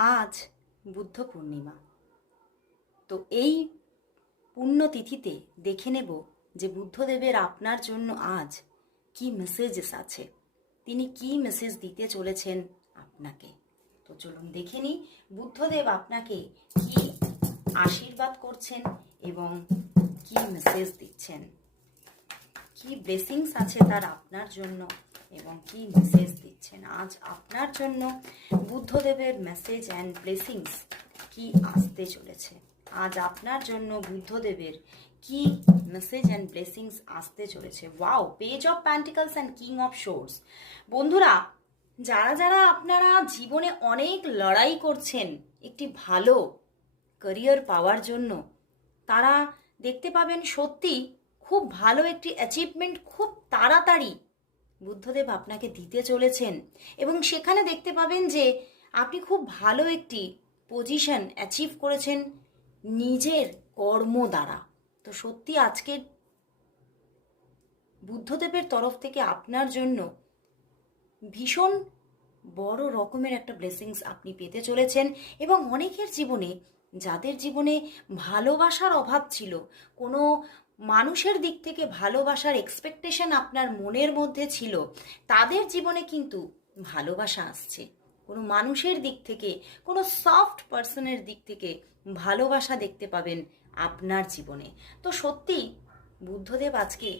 আজ বুদ্ধ পূর্ণিমা। তো এই পুণ্যতিথিতে দেখে নেব যে বুদ্ধদেবের আপনার জন্য আজ কি মেসেজেস আছে, তিনি কি মেসেজ দিতে চলেছেন আপনাকে। তো চলুন দেখে নিই বুদ্ধদেব আপনাকে কি আশীর্বাদ করছেন এবং কি মেসেজ দিচ্ছেন, কি ব্লেসিংস আছে তার আপনার জন্য এবং কি মেসেজ দিচ্ছেন। আজ আপনার জন্য বুদ্ধদেবের মেসেজ অ্যান্ড ব্লেসিংস কি আসতে চলেছে। আজ আপনার জন্য বুদ্ধদেবের কি মেসেজ অ্যান্ড ব্লেসিংস আসতে চলেছে। Wow, page of pentacles and king of swords. বন্ধুরা, যারা যারা আপনারা জীবনে অনেক লড়াই করছেন একটি ভালো ক্যারিয়ার পাওয়ার জন্য, তারা দেখতে পাবেন সত্যি খুব ভালো একটি অ্যাচিভমেন্ট খুব তাড়াতাড়ি বুদ্ধদেব আপনাকে দিতে চলেছেন এবং সেখানে দেখতে পাবেন যে আপনি খুব ভালো একটি পজিশন অ্যাচিভ করেছেন নিজের কর্ম দ্বারা। তো সত্যি আজকের বুদ্ধদেবের তরফ থেকে আপনার জন্য ভীষণ বড় রকমের একটা ব্লেসিংস আপনি পেতে চলেছেন। এবং অনেকের জীবনে, যাদের জীবনে ভালোবাসার অভাব ছিল, কোনো মানুষের দিক থেকে ভালোবাসার এক্সপেকটেশন আপনার মনের মধ্যে ছিল, তাদের জীবনে কিন্তু ভালোবাসা আসছে। কোনো মানুষের দিক থেকে, কোনো সফট পার্সনের দিক থেকে ভালোবাসা দেখতে পাবেন আপনার জীবনে। তো সত্যি বুদ্ধদেব আজকে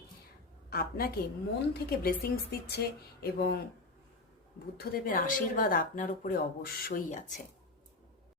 আপনাকে মন থেকে ব্লেসিংস দিচ্ছে এবং বুদ্ধদেবের আশীর্বাদ আপনার উপরে অবশ্যই আছে।